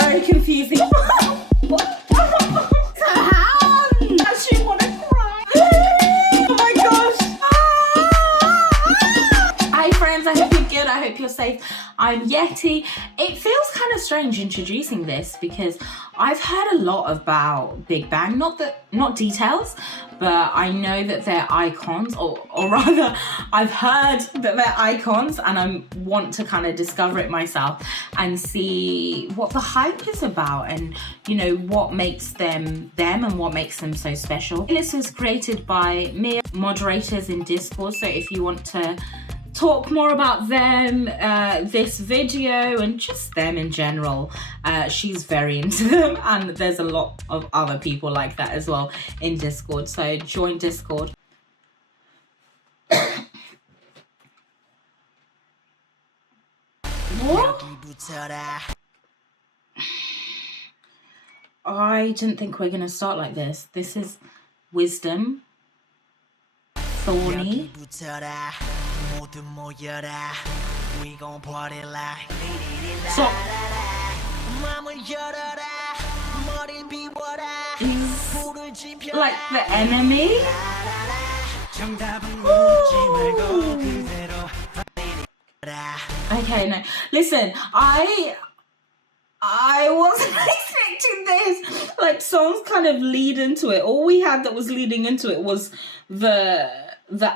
very confusing. Actually want to cry. Oh my gosh. Hi friends, I hope you're good. I hope you're safe. I'm Yetti. It feels kind of strange introducing this because I've heard a lot about Big Bang, not details, but I know that they're icons, or rather, I've heard that they're icons, and I want to kind of discover it myself and see what the hype is about, and you know what makes them and what makes them so special. This was created by me, moderators in Discord, so if you want to talk more about them, this video, and just them in general, she's very into them, and there's a lot of other people like that as well in Discord, so join Discord. What? I didn't think we're gonna start like this. This is Wisdom, Thorny. So, he's like the enemy. Ooh. Okay, no. Listen, I wasn't expecting this. Like, songs kind of lead into it. All we had that was leading into it was the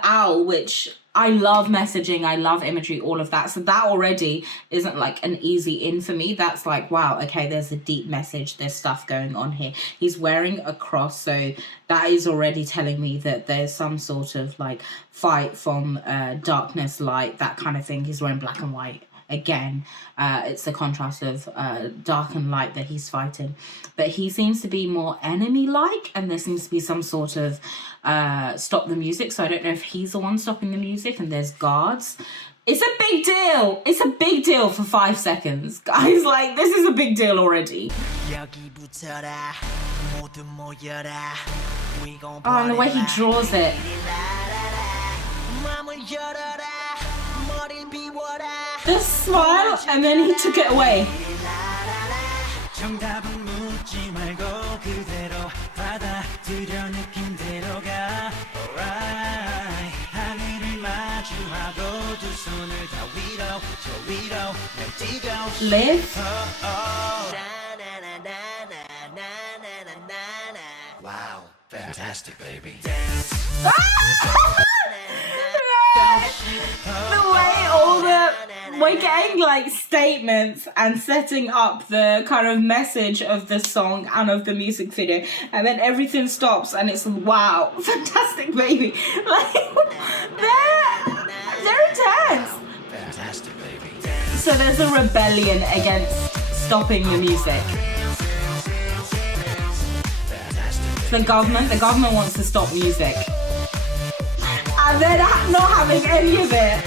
owl, which I love messaging, I love imagery, all of that. So that already isn't like an easy in for me. That's like, wow, okay, there's a deep message, there's stuff going on here. He's wearing a cross, so that is already telling me that there's some sort of like fight from darkness, light, that kind of thing. He's wearing black and white. Again, it's the contrast of dark and light that he's fighting. But he seems to be more enemy-like, and there seems to be some sort of stop the music. So I don't know if he's the one stopping the music, and there's guards. It's a big deal. It's a big deal for 5 seconds. Guys, like, this is a big deal already. Oh, and the way he draws it. The smile, and then he took it away. Live. Wow, fantastic, baby. The way all we're getting like statements and setting up the kind of message of the song and of the music video, and then everything stops and it's wow, fantastic, baby. Like they're intense. Fantastic, baby. So there's a rebellion against stopping the music. The government wants to stop music. And they're not having any of it.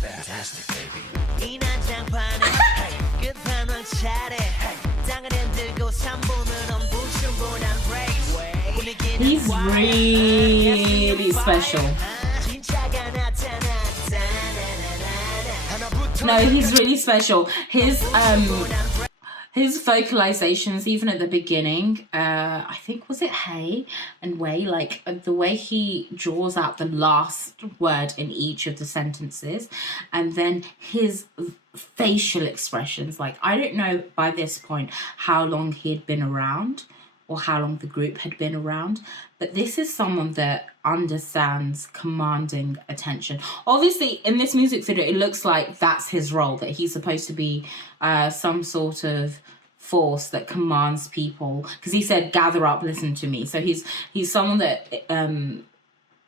Fantastic, baby. He's really special. No, he's really special. His vocalizations, even at the beginning, I think, was it hey and way? Like, the way he draws out the last word in each of the sentences, and then his facial expressions. Like, I don't know by this point how long he had been around or how long the group had been around, but this is someone that understands commanding attention. Obviously, in this music video, it looks like that's his role, that he's supposed to be some sort of force that commands people, because he said, gather up, listen to me. So he's someone that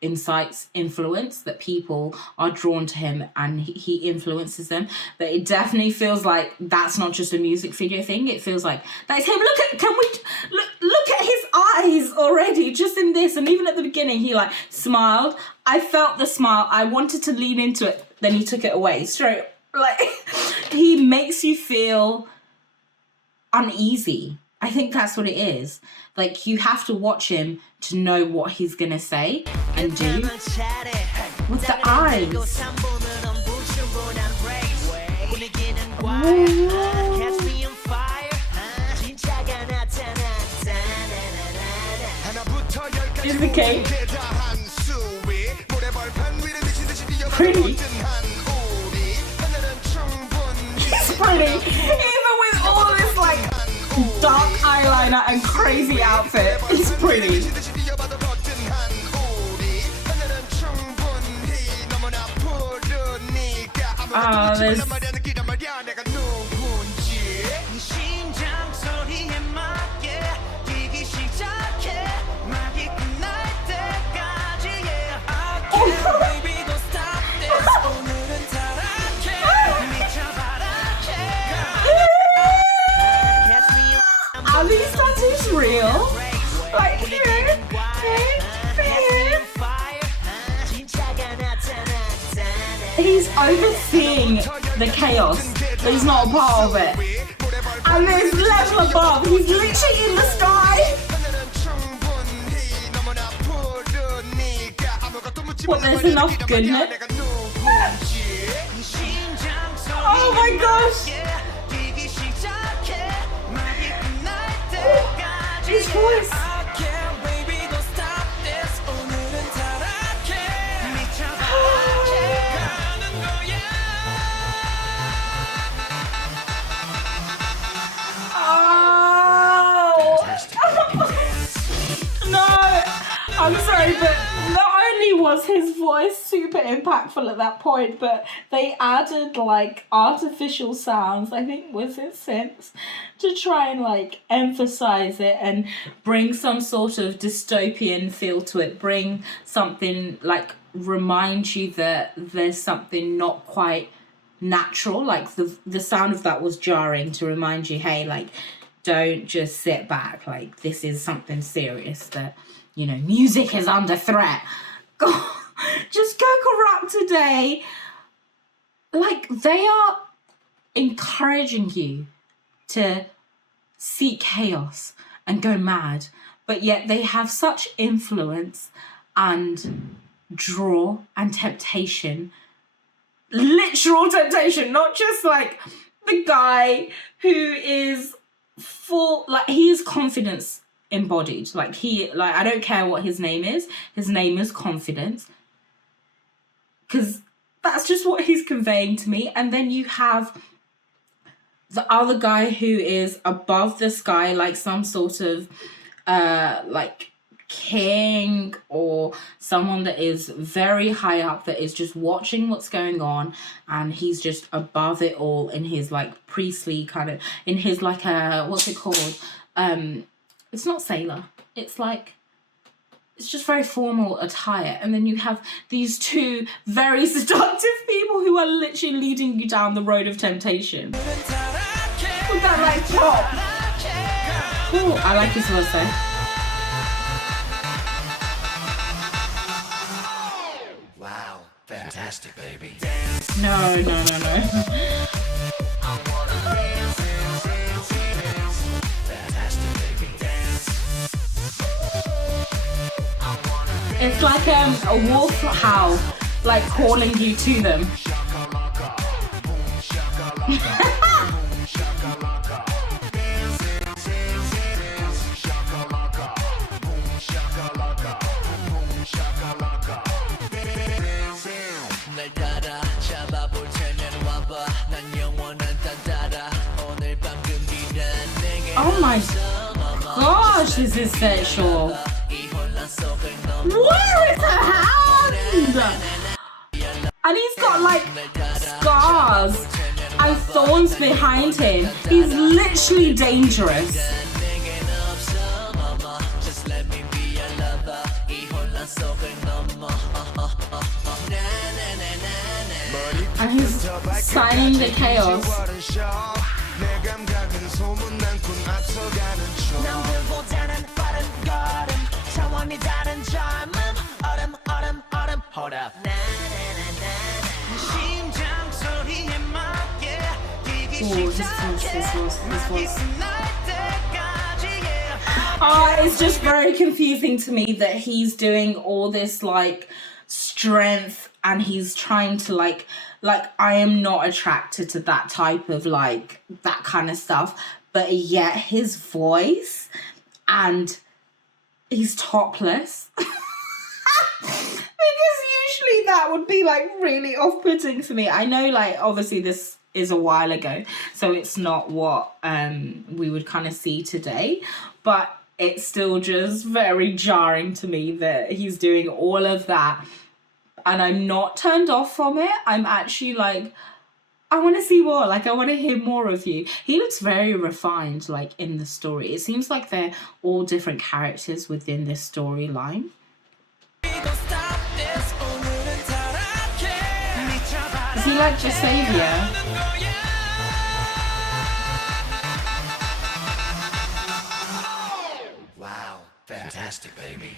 incites influence, that people are drawn to him and he influences them. But it definitely feels like that's not just a music video thing. It feels like that's him. Look at his eyes already just in this, and even at the beginning he like smiled. I felt the smile. I wanted to lean into it, then he took it away straight. Like, he makes you feel uneasy. I think that's what it is. Like, you have to watch him to know what he's gonna say and do. With the eyes. is the king. Pretty. He's pretty. Even with all this like dark eyeliner and crazy outfit, he's pretty. There's... Are these tattoos real? Like here, here. He's overseeing the chaos, but he's not a part of it. And there's level above, he's literally in the sky. What, there's enough goodness? Oh my gosh! His voice! No! I'm sorry, but not only was his voice super impactful at that point, but they added like artificial sounds, I think was it synths, to try and like emphasize it and bring some sort of dystopian feel to it, bring something like remind you that there's something not quite natural, like the sound of that was jarring to remind you, hey, like don't just sit back, like this is something serious, that you know music is under threat. Just Google Rap today, like they are encouraging you to seek chaos and go mad, but yet they have such influence and draw and temptation, literal temptation, not just like the guy who is full, like he is confidence embodied, like I don't care what his name is confidence, because that's just what he's conveying to me. And then you have the other guy who is above the sky, like some sort of like king or someone that is very high up, that is just watching what's going on, and he's just above it all in his like priestly kind of, in his like what's it called, it's not sailor, it's like, it's just very formal attire. And then you have these two very seductive people who are literally leading you down the road of temptation with that like top. Ooh, I like his voice though. Wow, fantastic, baby. No. It's like a wolf howl, like calling you to them. Oh my gosh, this is sexual. Where is her hand? And he's got like scars and thorns behind him. He's literally dangerous. And he's signing the chaos. Hold up. It's just very confusing to me that he's doing all this like strength, and he's trying to like I am not attracted to that type of like that kind of stuff, but yet his voice and he's topless. Because usually that would be like really off-putting for me. I know, like, obviously this is a while ago, so it's not what we would kind of see today, but it's still just very jarring to me that he's doing all of that, and I'm not turned off from it. I'm actually like, I want to see more. Like, I want to hear more of you. He looks very refined, like, in the story. It seems like they're all different characters within this storyline. Is he like just Savior? Wow, fantastic, baby.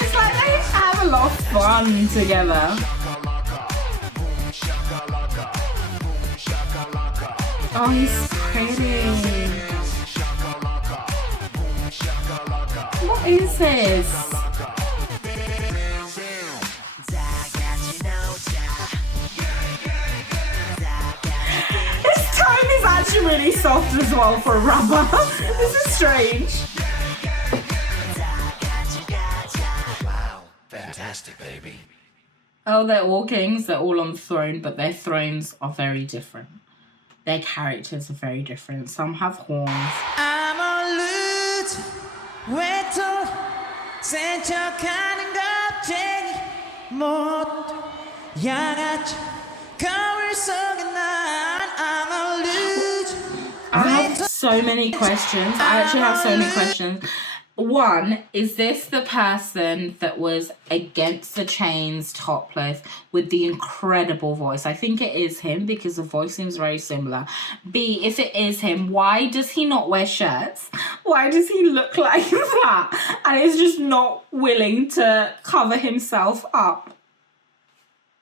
It's like they have a lot of fun together. Oh, he's pretty. What is this? His tone is actually really soft as well for a rapper. This is strange. Wow, fantastic, baby. Oh, they're all kings. They're all on the throne, but their thrones are very different. Their characters are very different. Some have horns. I'm a loot, 외톨, 센척하는 겁쟁이, 못 양아치, 거울 속에 난 I'm a loot. I have so many questions. I actually have so many questions. One, is this the person that was against the chains topless with the incredible voice? I think it is him because the voice seems very similar. B, if it is him, why does he not wear shirts? Why does he look like that? And is just not willing to cover himself up.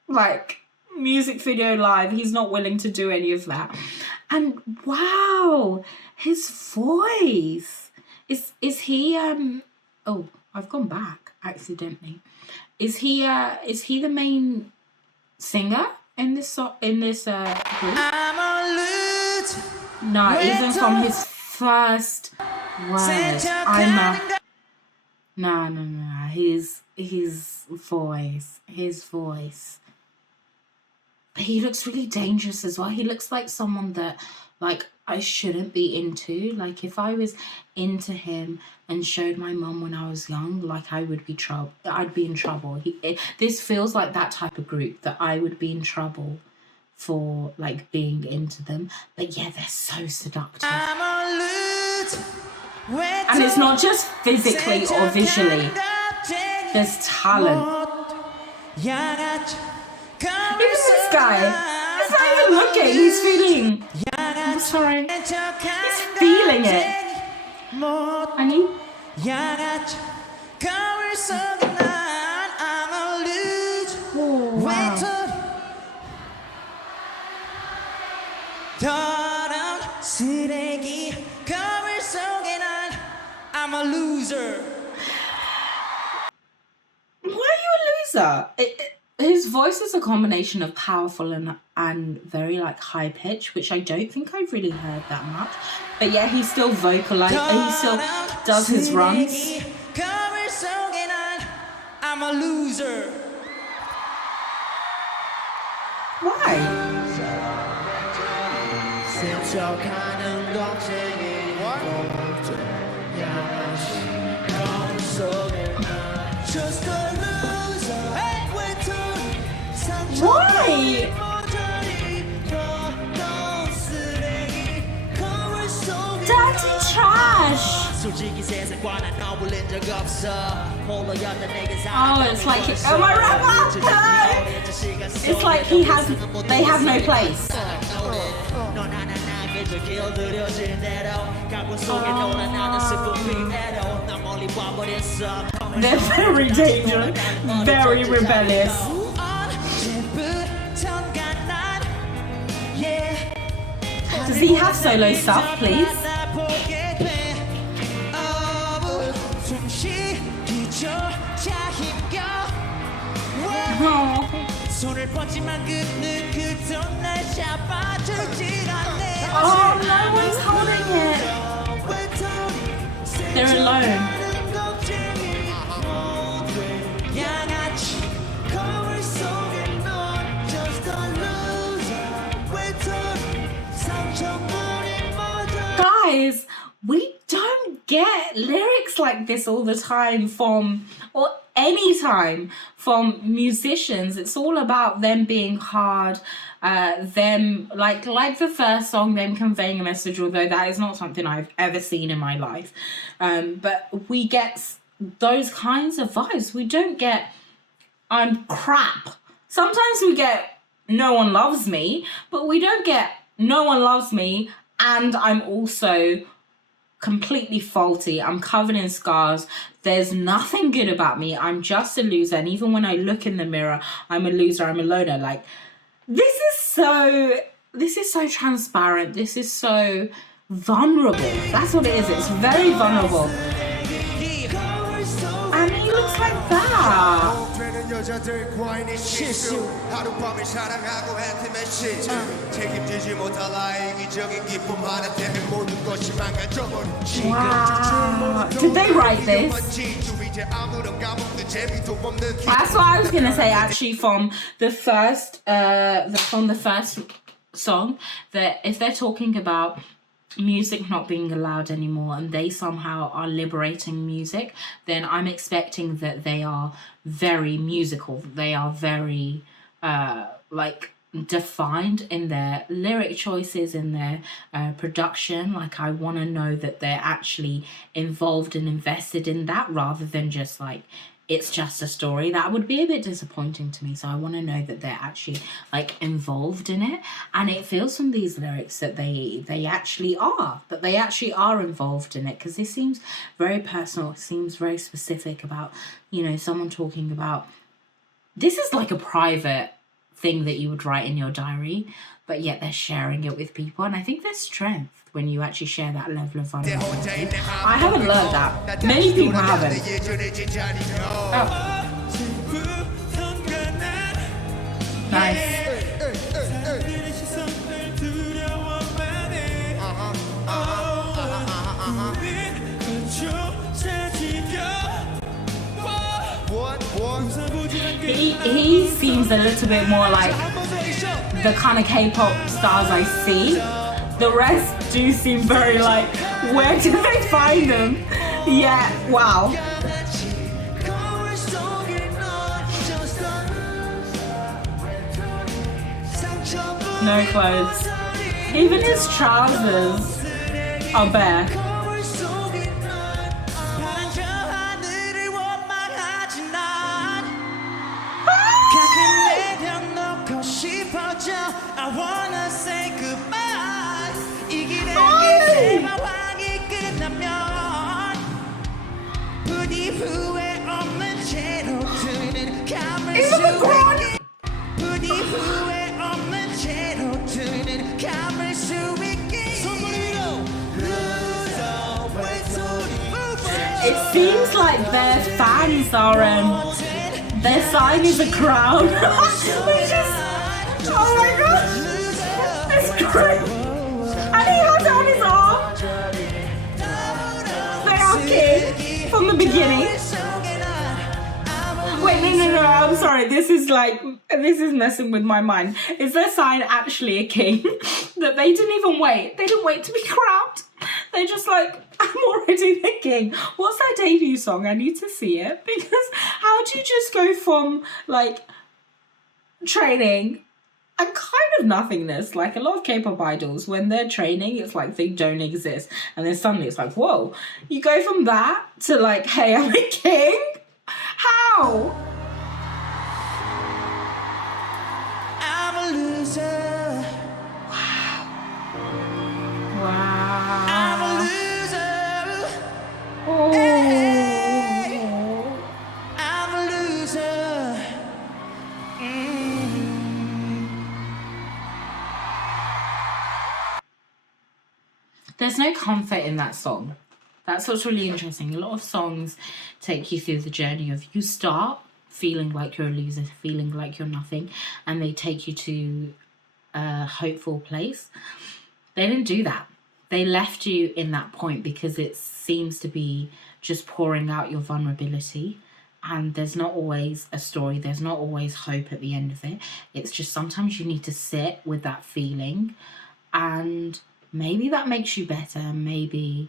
Like, music video live, he's not willing to do any of that. And wow, his voice. Is he oh, I've gone back accidentally. Is he the main singer in this group? I'm a loot. No, even from his first words. No. His voice. He looks really dangerous as well. He looks like someone that, like, I shouldn't be into. Like, if I was into him and showed my mum when I was young, like, I'd be in trouble. This feels like that type of group that I would be in trouble for, like, being into them. But yeah, they're so seductive. I'm a loot. And it's not just physically or visually. There's talent. Even this guy, he's not even looking, he's feeling. I'm sorry. He's feeling it. Honey? Oh, wow. I'm a loser. Why are you a loser? His voice is a combination of powerful and very, like, high pitch, which I don't think I've really heard that much. But yeah, he still he still does his runs. I'm a loser. Why? Why? Dirty trash. Oh, it's like, oh my rapper! Hello! It's like they have no place. They're very dangerous, very rebellious. Does he have solo stuff, please? 손을 뻗지만 그는 그도 날 잡아주질 않네. Oh, no one's holding it. They're alone. 양아치 거울 속에 넌 just a loser. 외톨이 상처뿐인 모든. Guys, we don't get lyrics like this all the time from, or any time from musicians. It's all about them being hard, them like the first song, them conveying a message, although that is not something I've ever seen in my life. But we get those kinds of vibes. We don't get I'm crap. Sometimes we get no one loves me, but we don't get no one loves me and I'm also completely faulty. I'm covered in scars. There's nothing good about me. I'm just a loser. And even when I look in the mirror, I'm a loser. I'm a loner. Like, this is so transparent. This is so vulnerable. That's what it is. It's very vulnerable. And he looks like that. 여자들과의 실수 하룻밤을 사랑하고 한틈의 실수 책임지지 못할 나의 이기적인 기쁨 하나 때문에 모든 것이 망가져버린 Wow. Did they write this? That's what I was gonna say actually from the first song, that if they're talking about music not being allowed anymore and they somehow are liberating music, then I'm expecting that they are very musical. They are very like defined in their lyric choices, in their production. Like, I want to know that they're actually involved and invested in that rather than just like it's just a story. That would be a bit disappointing to me. So I want to know that they're actually like involved in it. And it feels from these lyrics that they actually are, that they actually are involved in it, because this seems very personal. It seems very specific about, you know, someone talking about, this is like a private thing that you would write in your diary, but yet they're sharing it with people. And I think there's strength when you actually share that level of vulnerability. I haven't learned that. Many people haven't. Oh. Nice. He seems a little bit more like the kind of K-pop stars I see. The rest do seem very like, where did they find them? Yeah, wow. No clothes. Even his trousers are bare. I wanna say goodbye. 부디 후회 없는 채로 드는 감을 수있게 부디 후회 없는 채로 드는 감을 수 있게 It seems like their fans are their sign is a crown. Which is, oh my gosh, it's great. And he has it on his arm. They are kids from the beginning. Wait, no, I'm sorry. This is messing with my mind. Is their sign actually a king? That they didn't even wait. They didn't wait to be crowned. They're just like, I'm already the king. What's their debut song? I need to see it. Because how do you just go from like training and kind of nothingness? Like a lot of K-pop idols, when they're training, it's like they don't exist. And then suddenly it's like, whoa. You go from that to like, hey, I'm a king? How? I'm a loser. Wow. I'm a loser. Oh. Hey, I'm a loser. There's no comfort in that song. That's what's really interesting. A lot of songs take you through the journey of you start feeling like you're a loser, feeling like you're nothing, and they take you to a hopeful place. They didn't do that. They left you in that point because it seems to be just pouring out your vulnerability, and there's not always a story, there's not always hope at the end of it. It's just sometimes you need to sit with that feeling, and maybe that makes you better, maybe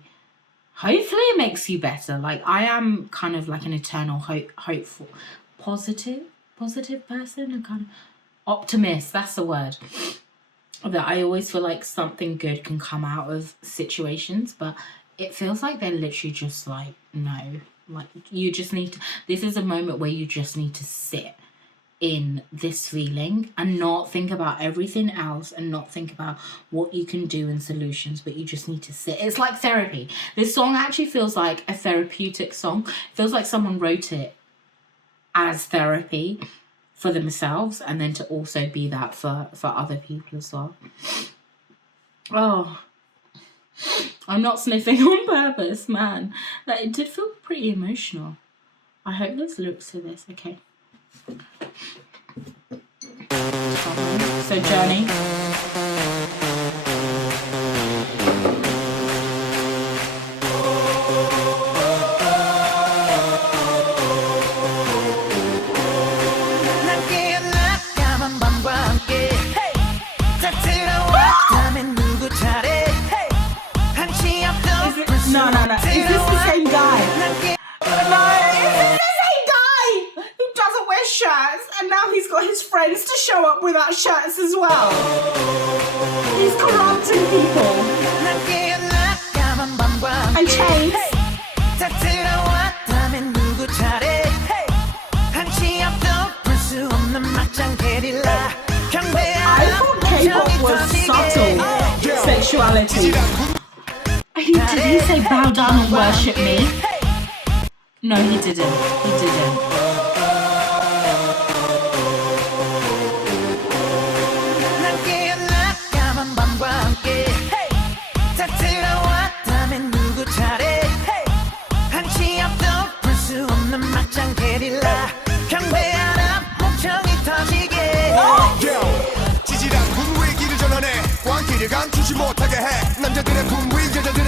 hopefully it makes you better. Like, I am kind of like an eternal hopeful, positive person, and kind of optimist, that's the word. That I always feel like something good can come out of situations, but it feels like they're literally just like, no, like you just need to, this is a moment where you just need to sit in this feeling and not think about everything else and not think about what you can do and solutions, but you just need to sit. It's like therapy. This song actually feels like a therapeutic song. It feels like someone wrote it as therapy for themselves, and then to also be that for other people as well. Oh, I'm not sniffing on purpose, man. Like, it did feel pretty emotional. I hope there's lyrics to this. Okay. So, Journey. No. Is this the same guy? No, is this the same guy who doesn't wear shirts and now he's got his friends to show up without shirts as well? He's corrupting people. And chains. I thought K-pop was subtle sexuality. Did he say bow down and worship me? No, he didn't. He didn't.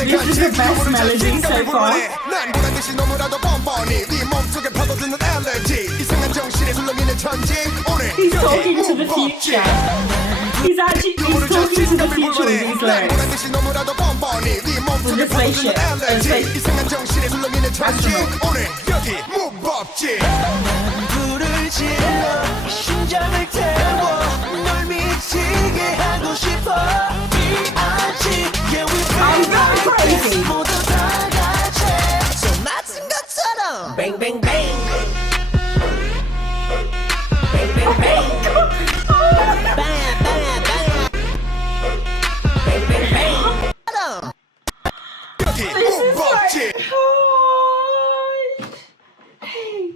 This is the best melody so far. He's talking to the future. He's talking to the future with these lyrics. With the spaceship. I'm going crazy. Bang, bang, bang. Bang, bang, bang. Bang, bang, bang. Bang, bang, bang. This is like, oh, hey.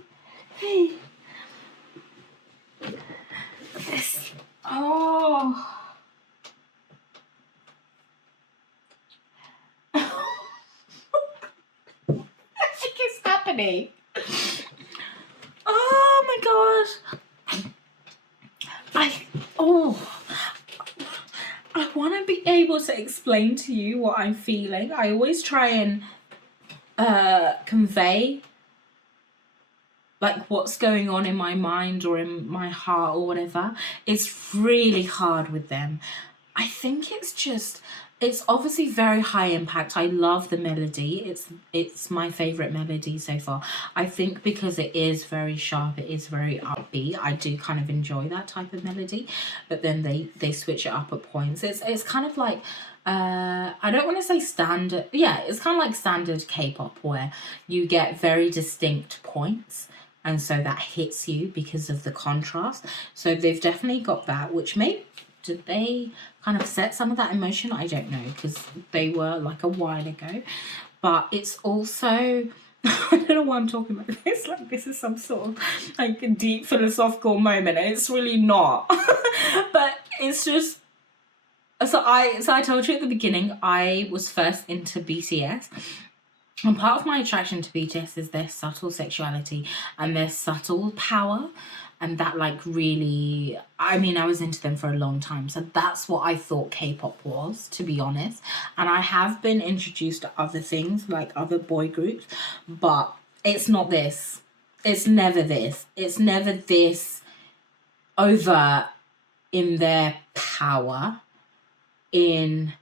This, oh. Happening. Oh my gosh. I want to be able to explain to you what I'm feeling. I always try and convey like what's going on in my mind or in my heart or whatever. It's really hard with them. I think it's obviously very high impact. I love the melody. It's my favorite melody so far. I think because it is very sharp, it is very upbeat. I do kind of enjoy that type of melody, but then they switch it up at points. It's kind of like I don't want to say standard. Yeah, it's kind of like standard K-pop where you get very distinct points. And so that hits you because of the contrast. So they've definitely got that, which did they kind of set some of that emotion? I don't know, because they were like a while ago. But it's also, I don't know why I'm talking about this. Like, this is some sort of like a deep philosophical moment. And it's really not. But it's just, so I told you at the beginning, I was first into BTS. And part of my attraction to BTS is their subtle sexuality and their subtle power. And that like really, I mean, I was into them for a long time. So that's what I thought K-pop was, to be honest. And I have been introduced to other things, like other boy groups. But it's not this. It's never this. It's never this overt in their power, in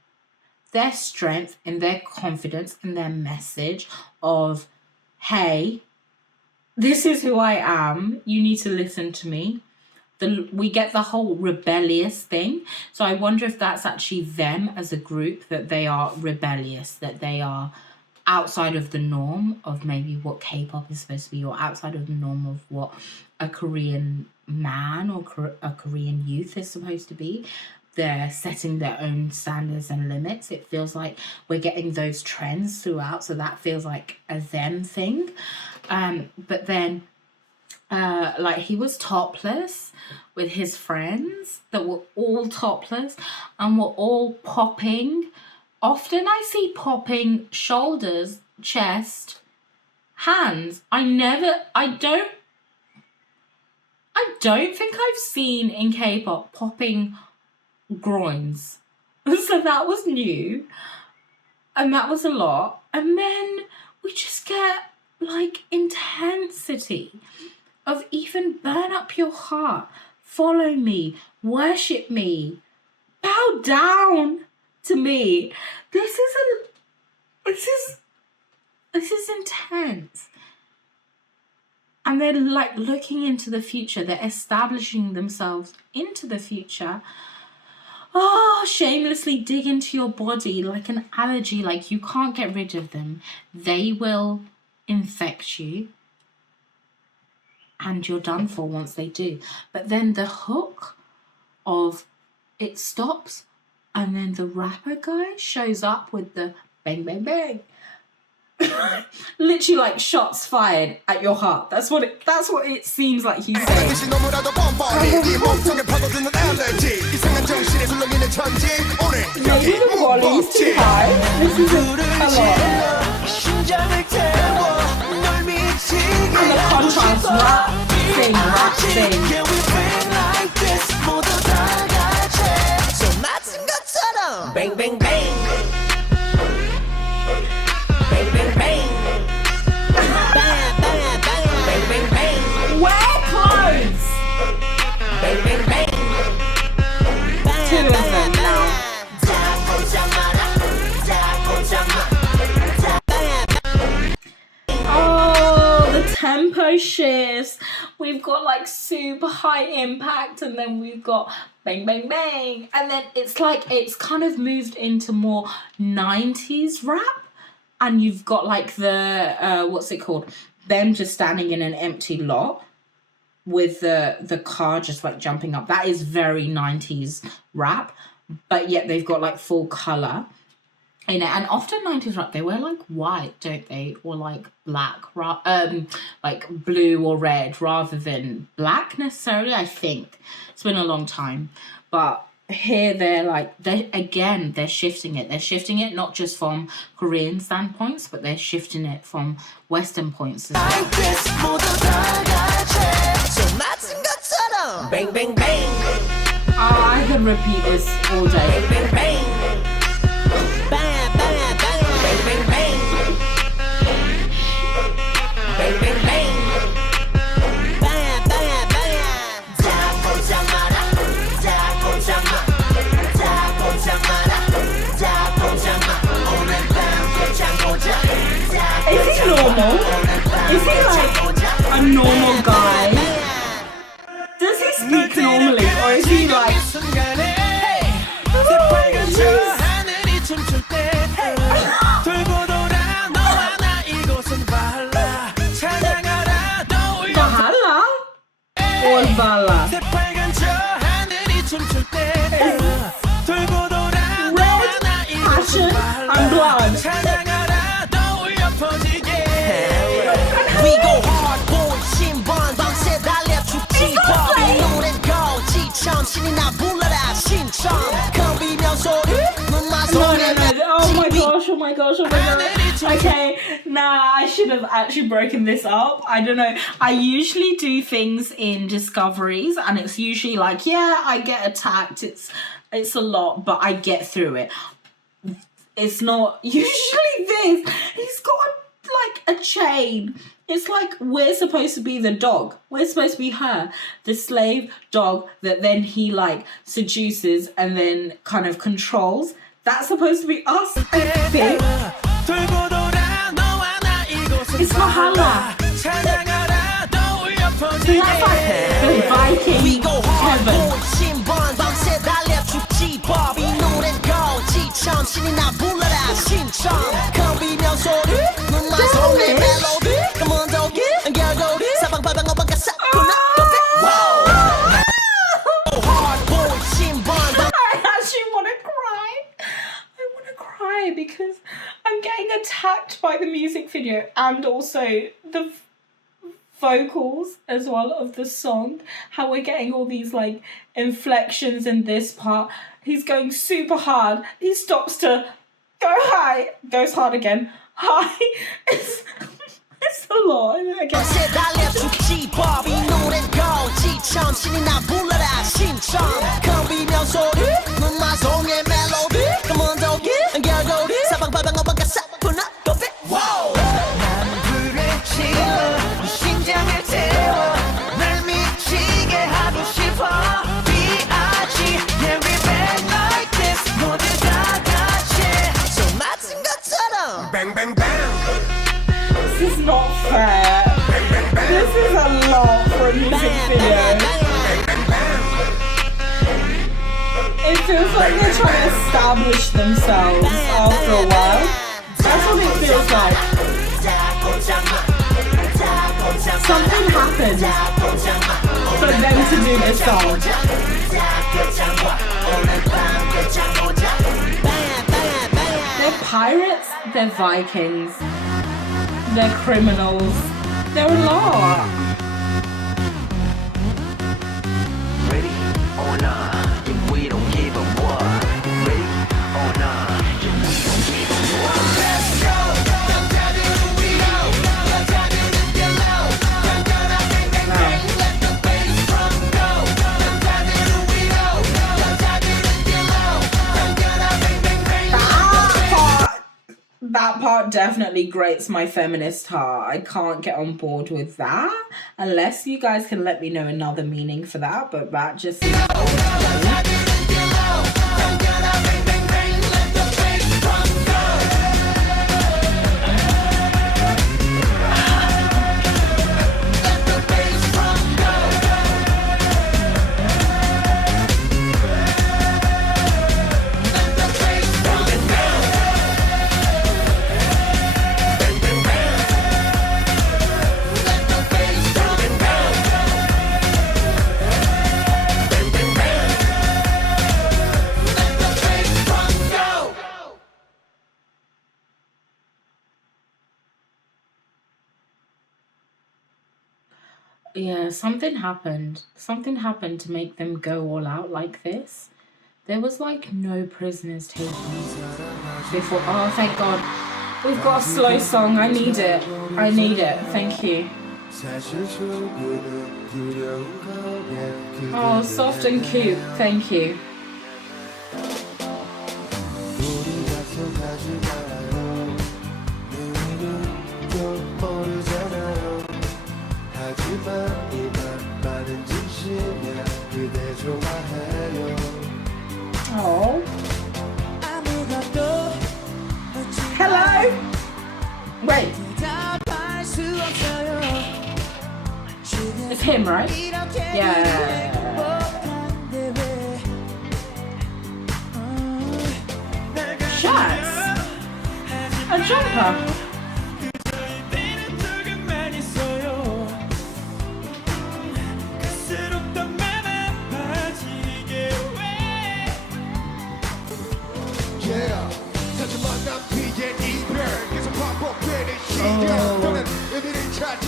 their strength, in their confidence, in their message of, hey, this is who I am. You need to listen to me. We get the whole rebellious thing. So I wonder if that's actually them as a group, that they are rebellious, that they are outside of the norm of maybe what K-pop is supposed to be, or outside of the norm of what a Korean man or a Korean youth is supposed to be. They're setting their own standards and limits. It feels like we're getting those trends throughout, so that feels like a them thing. But then like he was topless with his friends that were all topless and were all popping. Often I see popping shoulders, chest, hands. I don't think I've seen in K-pop popping groins. So that was new. And that was a lot. And then we just get like intensity of even burn up your heart, follow me, worship me, bow down to me. This is intense. And they're like looking into the future. They're establishing themselves into the future. Oh, shamelessly dig into your body like an allergy. Like you can't get rid of them. They will infect you. And you're done for once they do. But then the hook of it stops. And then the rapper guy shows up with the bang, bang, bang. Literally like shots fired at your heart. That's what it seems like he's saying. Maybe the volume's too high. This is a lot. And the contrast, rap, sing. Bang, bang, bang. Bang, bang, bang. Bang, bang, bang. Bang, bang, bang. Wear clothes. Bang, bang, bang. Two of them now. Oh, the tempo shifts. We've got like super high impact, and then we've got bang, bang, bang. And then it's like it's kind of moved into more 90s rap. And you've got like the, what's it called? Them just standing in an empty lot with the car just like jumping up. That is very 90s rap. But yet they've got like full colour in it. And often 90s rap, they wear like white, don't they? Or like black, like blue or red rather than black necessarily, I think. It's been a long time. But here they're shifting it. They're shifting it not just from Korean standpoints, but they're shifting it from Western points as well. Bang, bang, bang. Oh, I can repeat this all day. Bang, bang. Bang, bang, bang. Bang, bang, bang. Bang, bang, bang. Bang, bang, bang. 다 보자 마라. 다 보자 마. 다 보자 마라. 다 보자 마. 오늘 밤 대장 보자. Is he normal? Is he like a normal guy? Does he speak normally, or is he like? Valhalla? Or Valhalla? Red, passion, and blood. We go hard, boy, 신번 밤새 달려 죽지 버리 노랜 거지처럼 신이 나 불러라 신청 겁이면 소리 눈만 No, 소리 oh my gosh, oh my gosh, oh my gosh. Okay, Nah, I should have actually broken this up. I don't know. I usually do things in discoveries and it's usually like, yeah, I get attacked. It's a lot, but I get through it. It's not usually this. He's got like a chain. It's like we're supposed to be the dog. We're supposed to be her, the slave dog that then he like seduces and then kind of controls. That's supposed to be us, I think. It's not Hala. So that's like the Viking heaven. Because I'm getting attacked by the music video and also the vocals as well of the song. How we're getting all these like inflections in this part. He's going super hard. He stops to go high, goes hard again. High. It's a lot. Again. Bang bang bang. This is not fair. This is a lot for a music video. It feels like they're trying to establish themselves after a while. That's what it feels like. Something happened for them to do this song. They're pirates, they're Vikings, they're criminals, they're a lot. Ready or not, we don't give a what. Ready or not, we don't give a what. Let's go. That part definitely grates my feminist heart. I can't get on board with that unless you guys can let me know another meaning for that, but that just seems old to me. Yeah, something happened. Something happened to make them go all out like this. There was like no prisoners taken before. Oh, thank God. We've got a slow song. I need it. I need it. Thank you. Oh, soft and cute. Thank you. Oh. Hello. Wait. It's him, right? Yeah. Shirts. A jumper.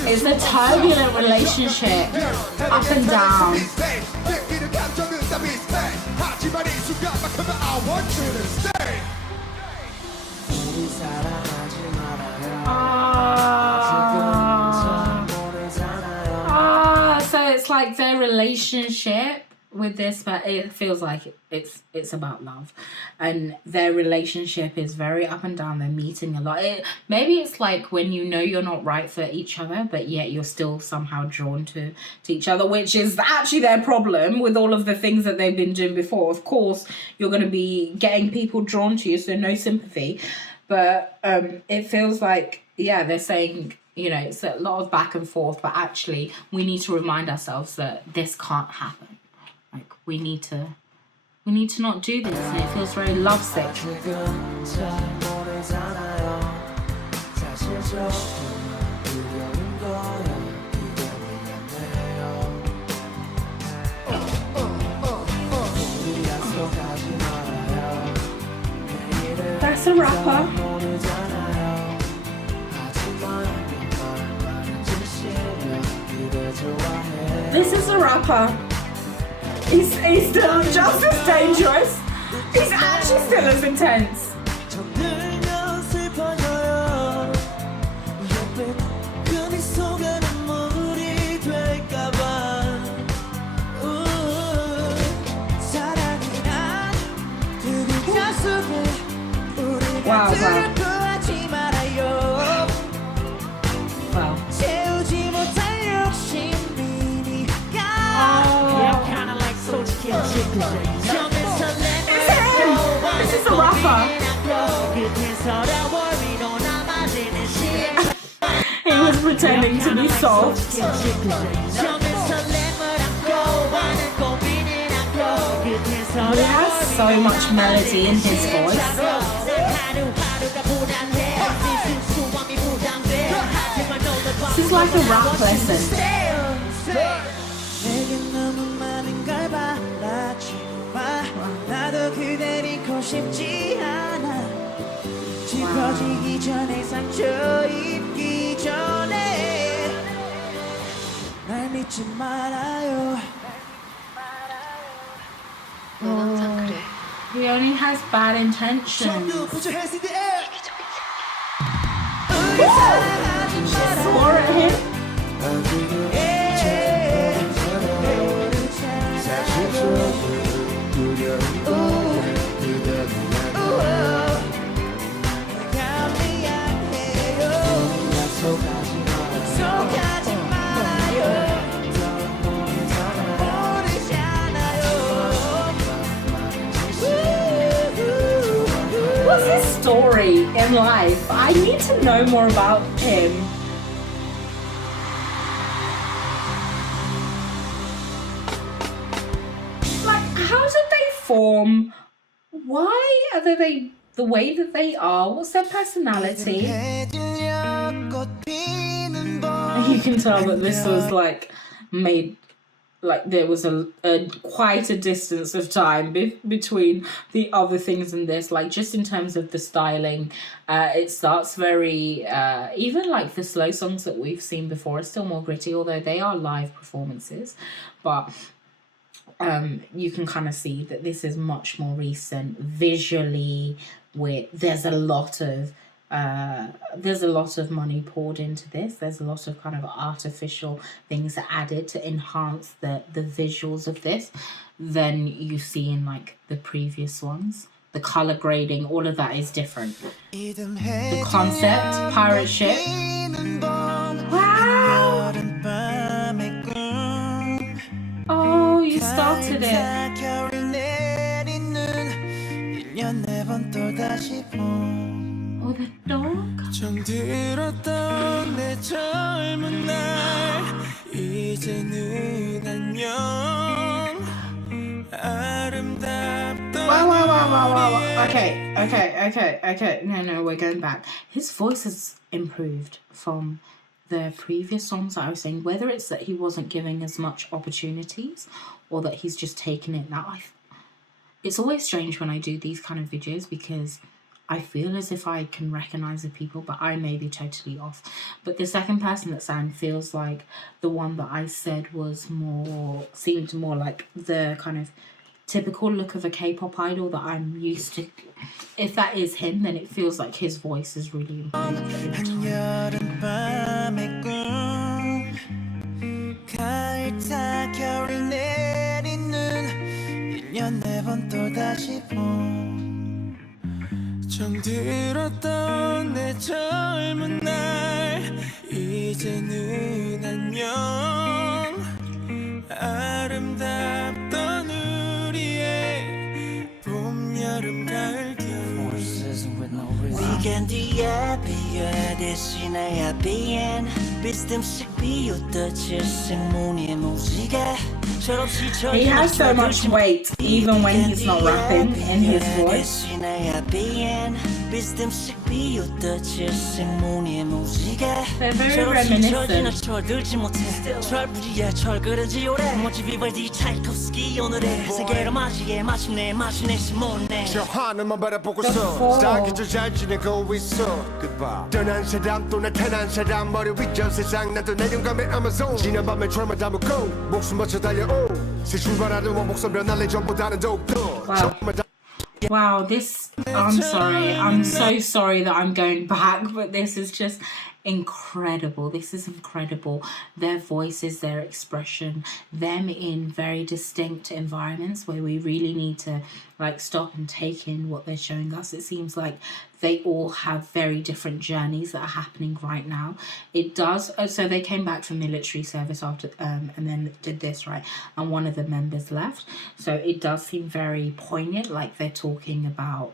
It's a turbulent relationship, up and down. like their relationship with this, but it feels like it's about love, and their relationship is very up and down. They're meeting a lot. Maybe it's like when you know you're not right for each other, but yet you're still somehow drawn to each other, which is actually their problem with all of the things that they've been doing before. Of course, you're going to be getting people drawn to you, so no sympathy. But it feels like, yeah, they're saying, you know, it's a lot of back and forth, but actually we need to remind ourselves that this can't happen. Like, we need to not do this, and it feels very lovesick. That's a rapper. This is a rapper. He's still just as dangerous. He's actually still as intense. Wow, wow. Wow. This is a rapper. He was pretending to be soft. He has so much melody in his voice. This is like a rap lesson. He only has bad intentions. She swore at him. What's his story in life? I need to know more about him. Like, how did they form? Why are they the way that they are? What's their personality? You can tell that this was like made, like there was a quite a distance of time between the other things and this, like just in terms of the styling. It starts very even like the slow songs that we've seen before are still more gritty, although they are live performances, but you can kind of see that this is much more recent visually. There's a lot of money poured into this. There's a lot of kind of artificial things added to enhance the visuals of this than you see in like the previous ones. The color grading, all of that is different. The concept, pirate ship. Wow! Oh, you started it. Oh, the dog. Wow. Okay. No, we're going back. His voice has improved from the previous songs that I was saying, whether it's that he wasn't giving as much opportunities or that he's just taken it now. It's always strange when I do these kind of videos because I feel as if I can recognize the people, but I may be totally off. But the second person that sang feels like the one that I said seemed more like the kind of typical look of a K-pop idol that I'm used to. If that is him, then it feels like his voice is really improved over time. 힘들었던 내 젊은 날 이제는 안녕 아름답던 우리의 봄 여름 가을 겨울 위켄드에 비에 대신에 비엔 비스듬씩 비웃듯이 생문의 무지개 철없이 He has so much weight, even when he's not rapping in his voice. They're very reminiscent. 저 하늘만 바라보고서 사기도 잘 지내고 있어 Goodbye 떠난 사람 또 나타난 사람 머리 위저 세상 나도 내 영감의 아마존 지난 밤에 트라우마 담고 목숨 바쳐 달려오 새 출발하는 원목선 변할래 전보다는 더욱더 Wow, this. I'm sorry. I'm so sorry that I'm going back, but this is just incredible. This is incredible. Their voices, their expression, them in very distinct environments where we really need to like stop and take in what they're showing us. It seems like they all have very different journeys that are happening right now. It does. So they came back from military service after, and then did this, right? And one of the members left. So it does seem very poignant, like they're talking about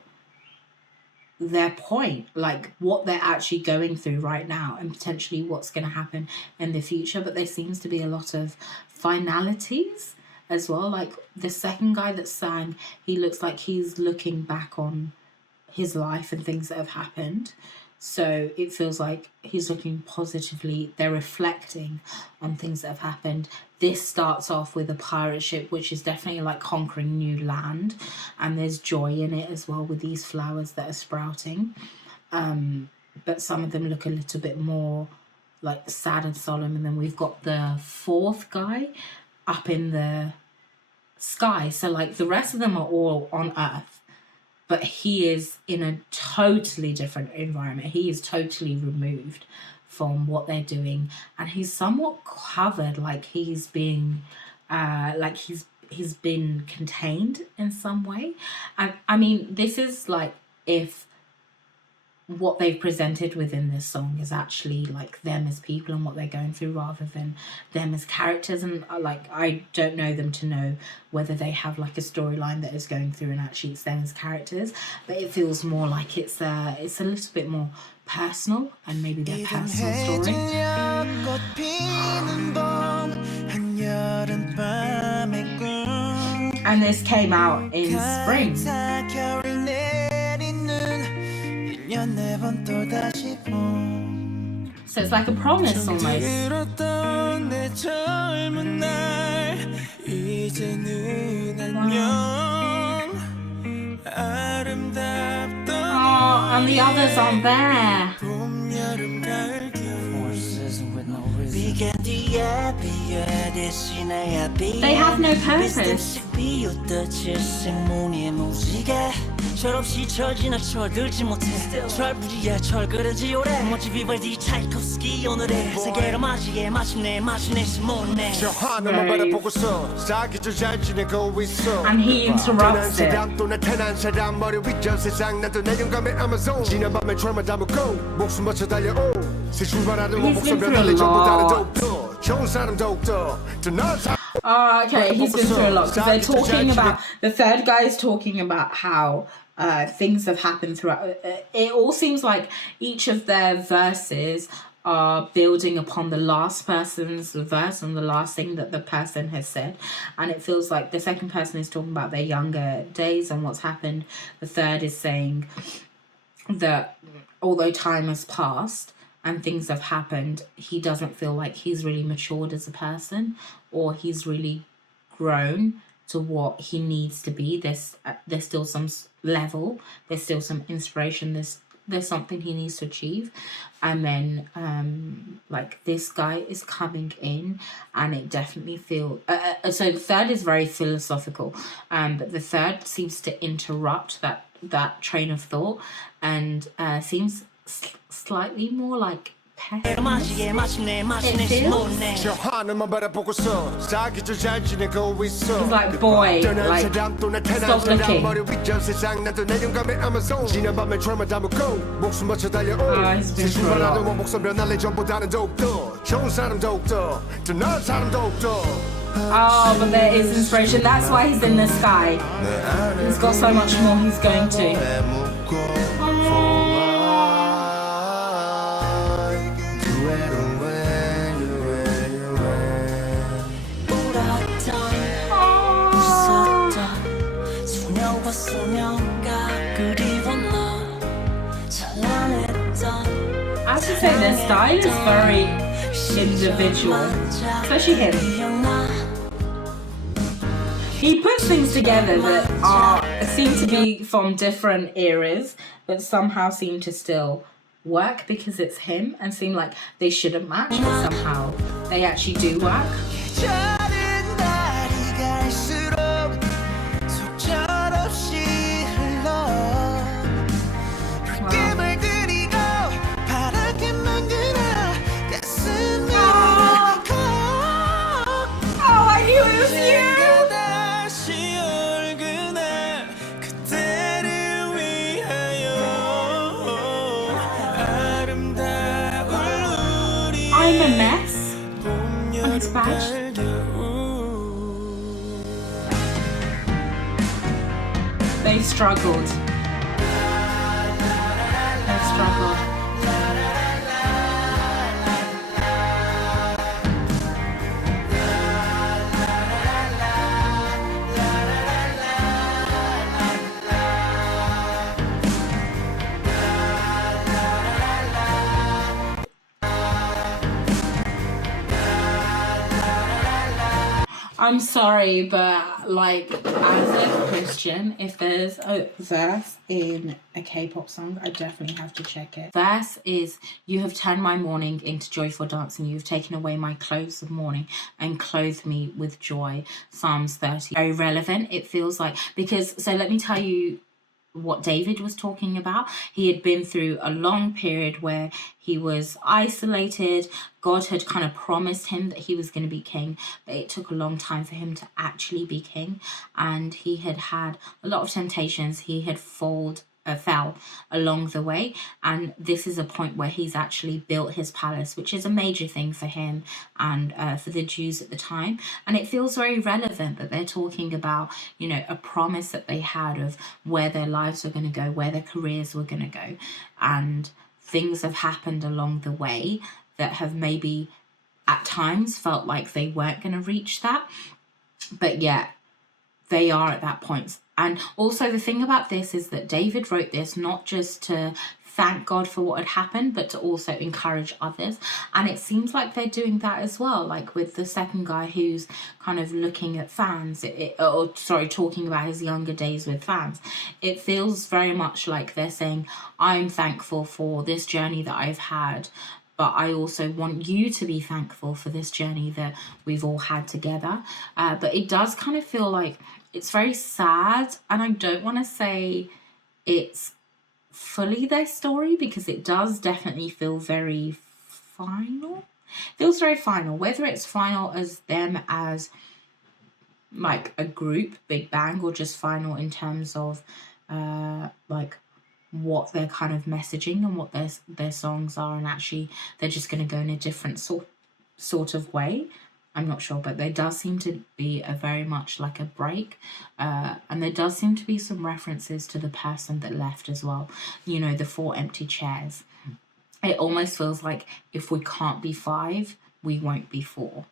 their point, like what they're actually going through right now and potentially what's going to happen in the future. But there seems to be a lot of finalities as well. Like the second guy that sang, he looks like he's looking back on his life and things that have happened. So it feels like he's looking positively. They're reflecting on things that have happened. This starts off with a pirate ship, which is definitely like conquering new land. And there's joy in it as well with these flowers that are sprouting. But some of them look a little bit more like sad and solemn. And then we've got the fourth guy up in the sky. So like the rest of them are all on Earth. But he is in a totally different environment. He is totally removed from what they're doing. And he's somewhat covered, like he's being, like he's been contained in some way. And I mean, this is like if what they've presented within this song is actually like them as people and what they're going through rather than them as characters. And like I don't know them to know whether they have like a storyline that is going through and actually it's them as characters, but it feels more like it's a little bit more personal and maybe their personal story. And this came out in spring. So it's like a promise almost. Oh, and the others aren't there. They have no purpose. 철없이 철지나쳐 들지 못해 철부지야 철그러지 오래 모지 비발디 차이콥스키 오늘의 세계로 맞이해 마침내 시몬네 저 하늘만 바라보고서 사기도 잘 지내고 있어 And he interrupts it. 사람 또 나타난 사람 머리 위저 세상 나도 내 영감의 아마존 지난 밤에 트라우마 담고 목숨 바쳐 달려오 새 출발하는 원목선 변할래 전보다는 더욱더 좋은 사람 더욱더 Okay, he's been through a lot because they're talking about, the third guy is talking about how things have happened throughout. It all seems like each of their verses are building upon the last person's verse and the last thing that the person has said. And it feels like the second person is talking about their younger days and what's happened. The third is saying that although time has passed and things have happened, he doesn't feel like he's really matured as a person or he's really grown to what he needs to be. There's still some level, there's still some inspiration, there's something he needs to achieve. And then like this guy is coming in and it definitely feels so the third is very philosophical, but the third seems to interrupt that train of thought and seems slightly more like 마시게 마시네 마시네 시모네 저 하늘만 바라보고서 사기절 잘 지내고 있어. He's like, boy, 떠난 like, 사람 또 나타난 stop 사람 looking. 머리 위저 세상 나도 내 영감의 아마존 지난 밤에 트라우마 담고 목숨 바쳐 달려오 he's been through a lot. 세수만하던 목숨 변할래 전보다는 더욱더 좋은 사람 더욱더 더 나은 사람 더욱더. Oh, but there is inspiration. That's why he's in the sky. He's got so much more he's going to. 웃었던 소녀와 소녀가 그리워 너 찬란했던 I have to say, their style is very individual, especially him. He puts things together that seem to be from different eras, but somehow seem to still work because it's him and seem like they shouldn't match, but somehow they actually do work. 계절은 날이 갈수록 속절없이 흘러 불금을 들이고 파랗게 만들어 가슴이 Oh, I knew it was you! 다시 올 그날 그때를 위하여 아름다울 우리 I'm a mess on his badge. They struggled. They struggled. I'm sorry, but like, as a Christian, if there's a verse in a K-pop song, I definitely have to check it. Verse is, you have turned my mourning into joyful dancing. You have taken away my clothes of mourning and clothed me with joy. Psalms 30. Very relevant, it feels like, because, so let me tell you what David was talking about. He had been through a long period where he was isolated. God had kind of promised him that he was going to be king, but it took a long time for him to actually be king. And he had had a lot of temptations. He had fell along the way, and this is a point where he's actually built his palace, which is a major thing for him and for the Jews at the time. And it feels very relevant that they're talking about, you know, a promise that they had of where their lives were going to go, where their careers were going to go, and things have happened along the way that have maybe at times felt like they weren't going to reach that, but yet they are at that point. And also the thing about this is that David wrote this not just to thank God for what had happened, but to also encourage others. And it seems like they're doing that as well, like with the second guy who's kind of looking at fans, talking about his younger days with fans. It feels very much like they're saying, I'm thankful for this journey that I've had, but I also want you to be thankful for this journey that we've all had together. But it does kind of feel like it's very sad, and I don't want to say it's fully their story because it does definitely feel very final. Feels very final, whether it's final as them as like a group, Big Bang, or just final in terms of like what they're kind of messaging and what their songs are, and actually they're just going to go in a different sort of way. I'm not sure, but there does seem to be a very much like a break, and there does seem to be some references to the person that left as well. You know, the 4 empty chairs. It almost feels like if we can't be 5, we won't be 4.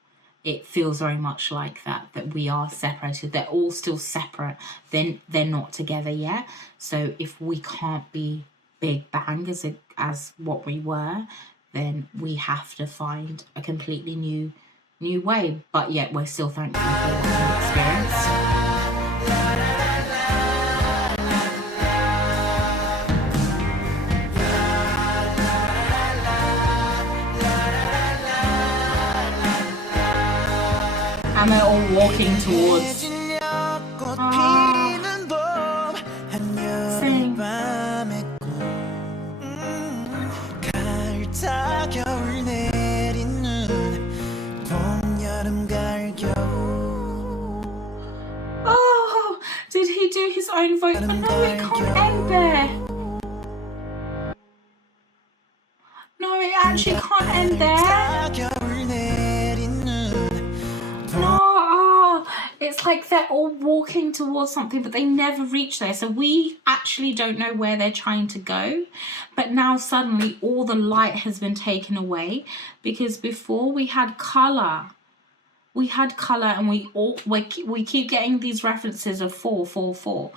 It feels very much like that we are separated. They're all still separate. Then they're not together yet. So if we can't be Big Bang as what we were, then we have to find a completely new way, but yet we're still thankful for what we experienced. And they're all walking towards 가을 타 겨울 own vote, but no, it can't end there. No, it actually can't end there. 겨울 내린 눈 No, oh, it's like they're all walking towards something, but they never reach there. So we actually don't know where they're trying to go. But now suddenly all the light has been taken away, because before we had color. We had color, and we keep getting these references of 4, 4, 4.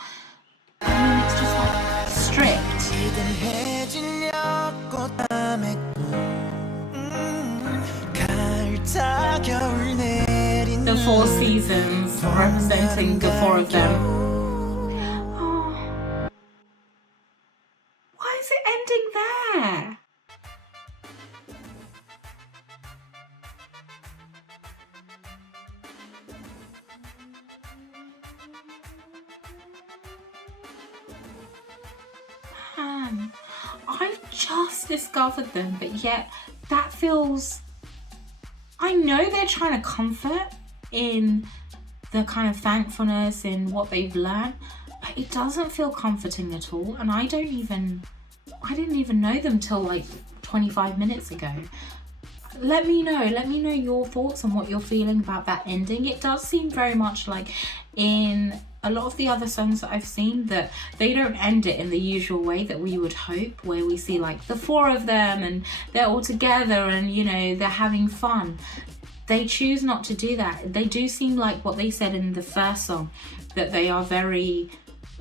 And then it's just like stripped. 지근해진 벚꽃밤의 꿈 가을타 겨울 내린 The 4 seasons representing the 4 of them. Oh. Why is it ending there? Man, I've just discovered them, but yet that feels... I know they're trying to comfort in the kind of thankfulness in what they've learned, but it doesn't feel comforting at all. And I didn't even know them till like 25 minutes ago. Let me know your thoughts on what you're feeling about that ending. It does seem very much like in a lot of the other songs that I've seen that they don't end it in the usual way that we would hope, where we see like the 4 of them and they're all together and, you know, they're having fun. They choose not to do that. They do seem like what they said in the first song, that they are very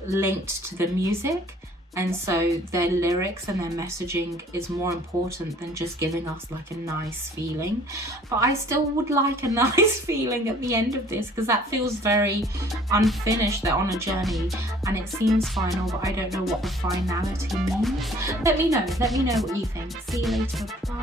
linked to the music, and so their lyrics and their messaging is more important than just giving us like a nice feeling. But I still would like a nice feeling at the end of this, because that feels very unfinished. They're on a journey and it seems final, but I don't know what the finality means. Let me know what you think. See you later. Bye.